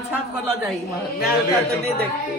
छत पर ला जाएगी मैं तो नहीं देखती।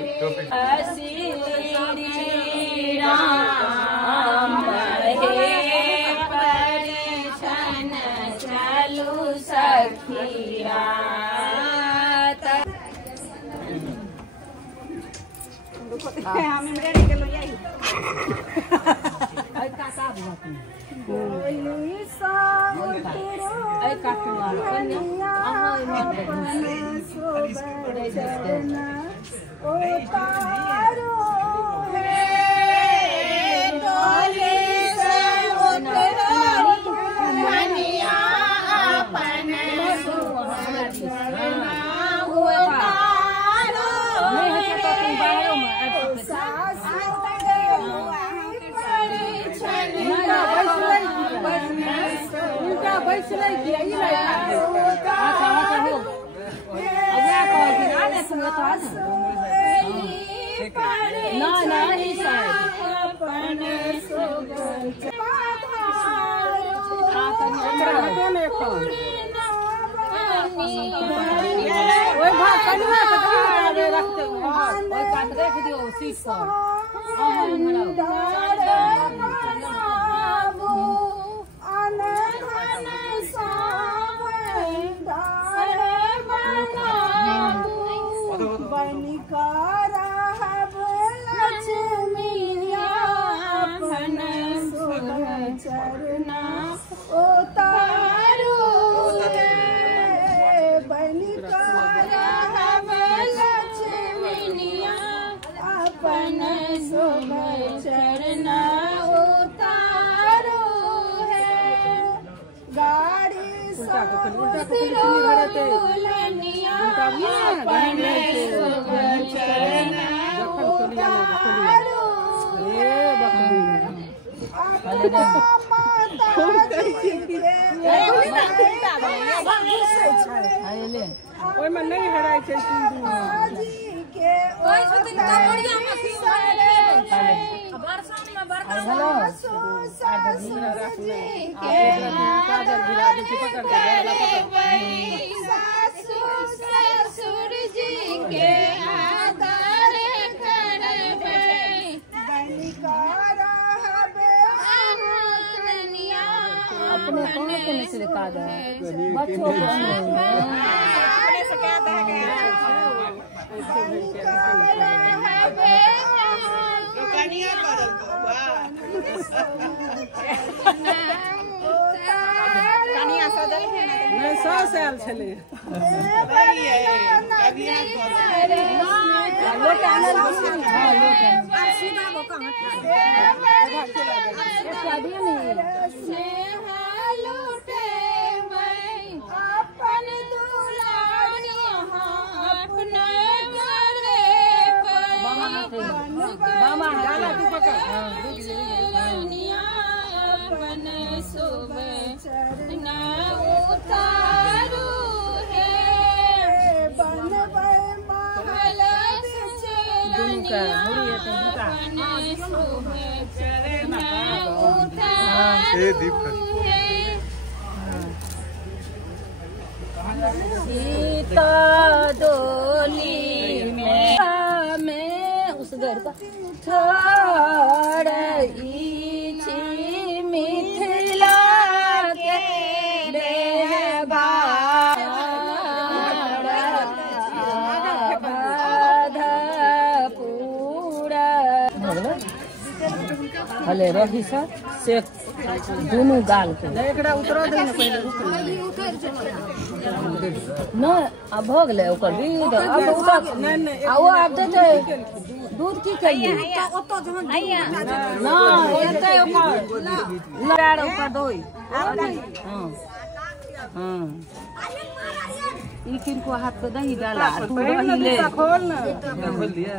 अपने कौन करने से लिखा दो बच्चों मैं 100 साल चले सीता डोली में उस घर का थोड़ी हले रही सर से दोनों गाल के न अब हो गए ओकर दूध अब आओ आप देते दूध की कहिए ना एते ओकर लाड़ ओकर दोई हां हां ई किनको हाथ पे दही डाला तू दही ले खोल ना खोल दिया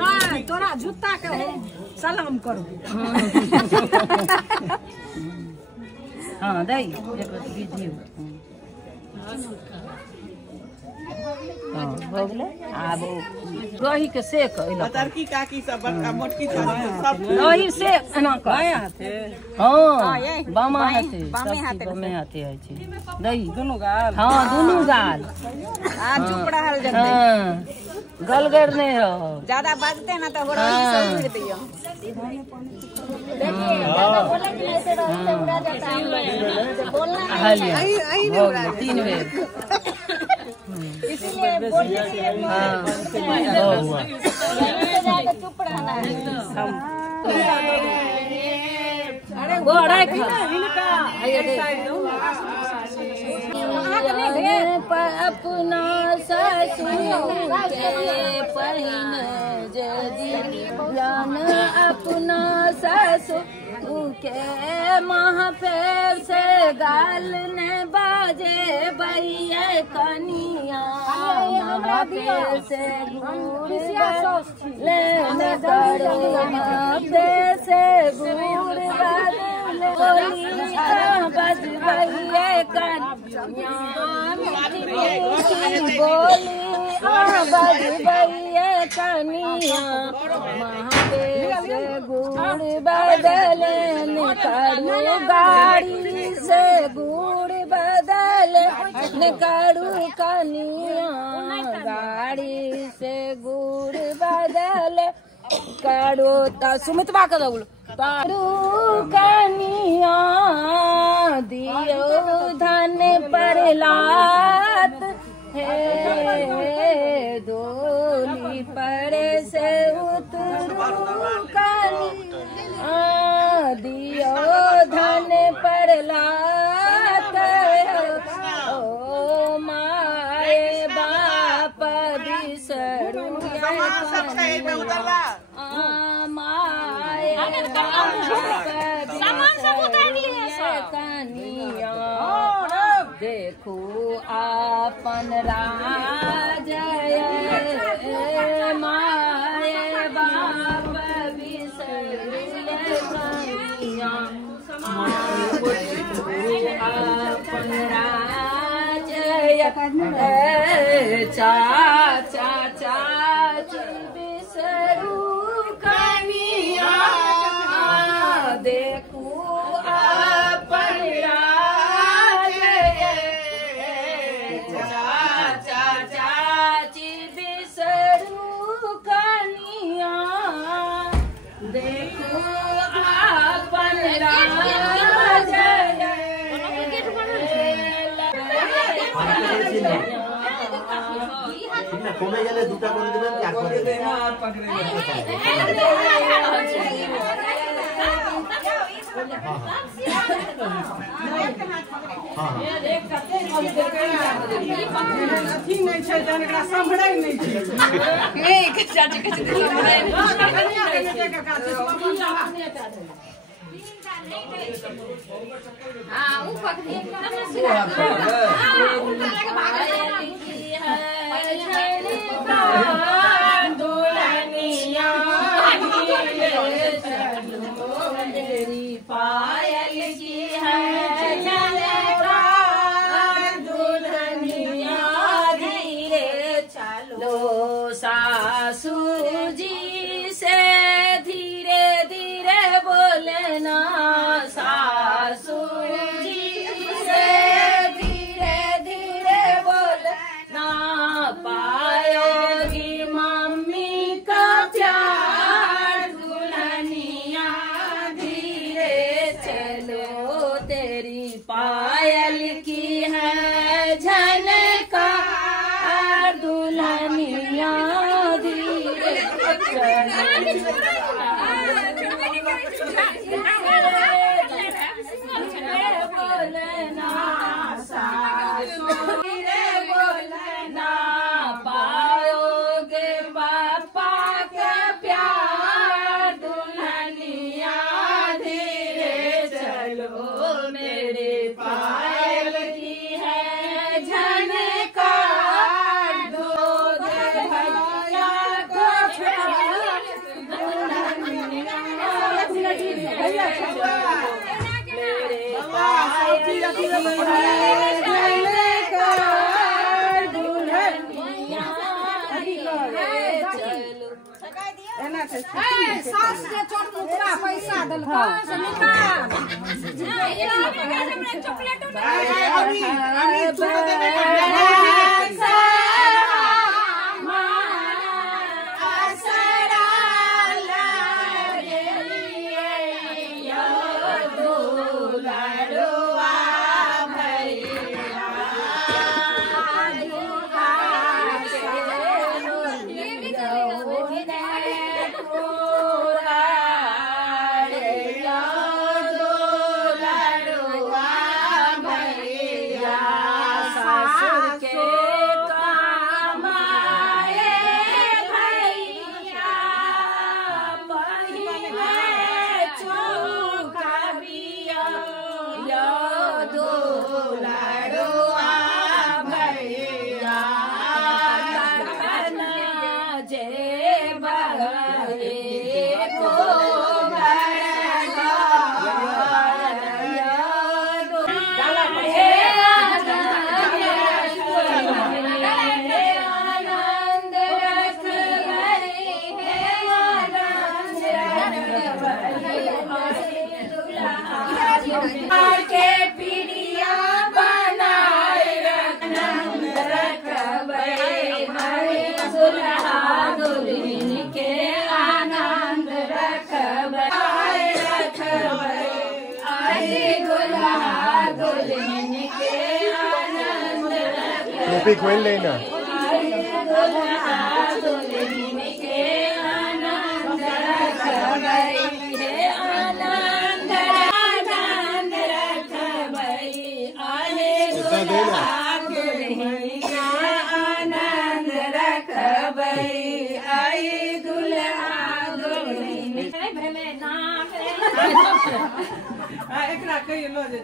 ना तोरा जूता के सलाम करो हां दही एक बीजी हो गेले आब दही के सेक तरकी काकी सब बड़का मोटकी सब दही सेक एना बाया हाथे हां बामा हाथे है छी दही दोनों गाल हां दोनों गाल आ चुप रहल जते हां गलगर नहीं हो ज्यादा बाजते ना तो होड़ा सब उड़ दियो देखिए ज्यादा बोले कि नहीं तो उड़ा जाता है बोलना नहीं हो गए 3 बेर इसलिए बोलने के लिए जाकर चुप रहना है अरे गोड़ा अपना ससुर के पहिन जदी जान अपना ससुर के महफिल से गाल ने बाजे भैया कनिया महफिल से गुड़ ले करो महफिल से गुड़ बज भैया कनिया बोली बज भैया कनिया महफिल से गुड़ बदले निकालू गाड़ी से गुड़ बदल निकालू कनिया गाड़ी से गुड़ बदल करो ता सुमितवा का दौड़ तारू कनिया दियो धन पर लात है डोली पर से उतरू कनिया दियो धन पर लात ओ माए बाप बिसरू देखो आपन राजय माए बाप बिसरिए कनिया आपन राजय चाचा चाची बिसरू कनिया देखो आपन देखो आपन कमे गेले दुटा করে দিবেন কি করে দেবেন হাত পকড়ে हां एक कते हम अथी नहीं छै जन एकरा संभड़ै नहीं छै एक चाची के संभड़ै हां उ पकड़ी दुल्हनिया मेरी पायल की है दुल्हनिया धीरे चलो सासू जी से धीरे धीरे बोलना सासू जी से धीरे धीरे बोलना पायोगी मम्मी का प्यार दुल्हनिया धीरे चलो तेरी पायल की है झनकार दुल्हनिया धीरे चलो सास के चोट मुकरा पैसा देलका से निकाल चॉकलेट अभी टोपी खोल लेना एकरा कहियो लो जे